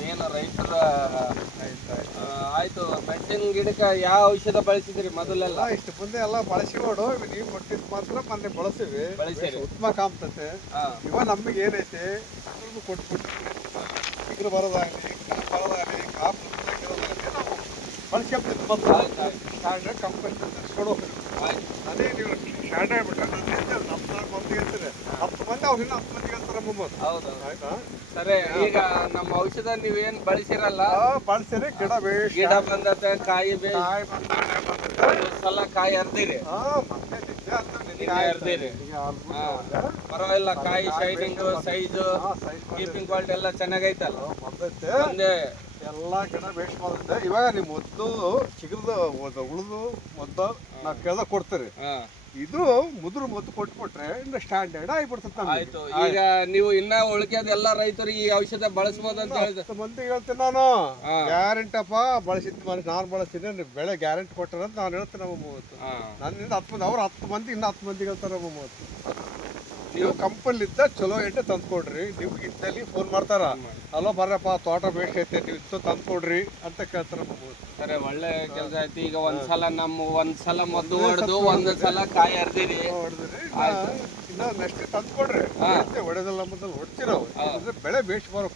Main ರೈತರ ಆಯ್ತು. ಮೆಣಸಿನ ಗಿಡಕ್ಕೆ ಯಾವ ಔಷಧ ಬಳಸಿದ್ರಿ ಮೊದಲೆಲ್ಲ? ಇಷ್ಟು ಮುಂದೆ ಎಲ್ಲ ಬಳಸಿ ನೋಡು, ನೀವು ಕೊಟ್ಟಿದ್ ಮಾತ್ರ ಮೊನ್ನೆ ಬಳಸಿವಿ, ಉತ್ತಮ ಕಾಮ್ತತೆ. ಇವಾಗ ನಮಗೆ ಏನೈತೆ ಕೊಟ್ಬಿಟ್ಟು ಚಿಗುರು ಬರೋದಾಗಲಿ ಬರೋದಾಗಲಿ ಕಾಪು ನಾವು ಬಳಸ್ಕೊಂತೀವಿ. ಮೊದಲು ಕಂಪನಿ ಕೊಡೋ ಅದೇ ನೀವು ಸ್ಟ್ಯಾಂಡ್ ಆಗ್ಬಿಟ್ರೆ ನಮ್ಮ ಮಂದಿ ಹೇಳ್ತಾರೆ 10 ಮಂದಿ ಅವ್ರು ಇನ್ನೂ 10 ಮಂದಿಗೆ ಹೇಳ್ತಾರೆ ಮೊಮ್ಮದು. ಹೌದು ಆಯ್ತಾ? ಸರಿ, ಈಗ ನಮ್ಮ ಔಷಧ ನೀವೇನ್ ಬಳಸಿರಲ್ಲ, ಬಳಸಿರಿ ಗಿಡ ಬೇಷ್ ಗಿಡ ಬಂದತೆ, ಕಾಯಿ ಕಾಯಿ ಸಲ ಕಾಯಿ ಹರ್ದಿರಿ ಪರವಾಗಿಲ್ಲ. ಕಾಯಿ ಶೈನಿಂಗ್, ಸೈಜು, ಕೀಪಿಂಗ್ ಕ್ವಾಲಿಟಿ ಎಲ್ಲ ಚೆನ್ನಾಗೈತಲ್ಲ? ಒಂದೇ ಎಲ್ಲ ಗಿಡ ಬೇಷ್ ಬಂದಿದೆ. ಇವಾಗ ನೀವು ಮೊದಲು ಚಿಗುರ್ದು ಉಳಿದು ಮೊದಲು ನಾವು ಕೆಳದ ಕೊಡ್ತೀರಿ. ಇದು ಮುದ್ರು ಮೊದ್ದು ಕೊಟ್ಬಿಟ್ರೆ ಇನ್ನು ಸ್ಟ್ಯಾಂಡರ್ಡ್ ಆಗಿಬಿಡ್ತದೆ. ಆಯ್ತು. ಈಗ ನೀವು ಇನ್ನ ಉಳಿಕೆದೆಲ್ಲ ರೈತರು ಈ ಔಷಧ ಬಳಸಬಹುದು ಅಂತ ಹೇಳಿದ್ರೆ 10 ಮಂದಿಗೆ ಹೇಳ್ತೀನಿ ನಾನು. ಗ್ಯಾರಂಟಪ್ಪ ಬಳಸಿದ್ದು ನಾನು ಬಳಸಿದ್ದೆ, ಬೆಳೆ ಗ್ಯಾರಂಟಿ ಕೊಟ್ಟಾರ ಅಂತ ನಾನು ಹೇಳ್ತೇನೆ. ನಮ್ಮ 30 ನನ್ನಿಂದ 10 ಮಂದಿ, ಅವ್ರು 10 ಮಂದಿ ಇನ್ನು 10 ಮಂದಿಗೆ ಹೇಳ್ತಾರೆ. ನಮ್ಮ 30 ನೀವು ಕಂಪನಿಲಿದ್ದ ಚಲೋ ಎಣ್ಣೆ ತಂದ್ಕೊಡ್ರಿ. ನಿಮ್ಗೆ ಇದ್ದಲ್ಲಿ ಫೋನ್ ಮಾಡ್ತಾರ, ಅಲ್ಲೋ ಬರ್ರಪ್ಪ ತೋಟ ಬೇಷ್ ಐತೆ, ನೀವು ಇತ್ತು ತಂದ್ಕೊಡ್ರಿ ಅಂತ ಕೇಳ್ತಾರ. ಸರಿ, ಒಳ್ಳೆ ಕೆಲಸ ಆಯ್ತು. ಈಗ ಒಂದ್ಸಲ ಮದ್ದು ಹೊಡೆದು ಒಂದ್ ಸಲ ಕಾಯಿ ಹರ್ದಿರಿ, ಇನ್ನ ನೆಕ್ಸ್ಟ್ ತಂದ್ಕೊಡ್ರಿ. ಹೊಡೆದಲ್ಲ ಮೊದಲು ಹೊಡ್ತಿರೋ ಬೆಳೆ ಬೇಷ್ ಬರೋ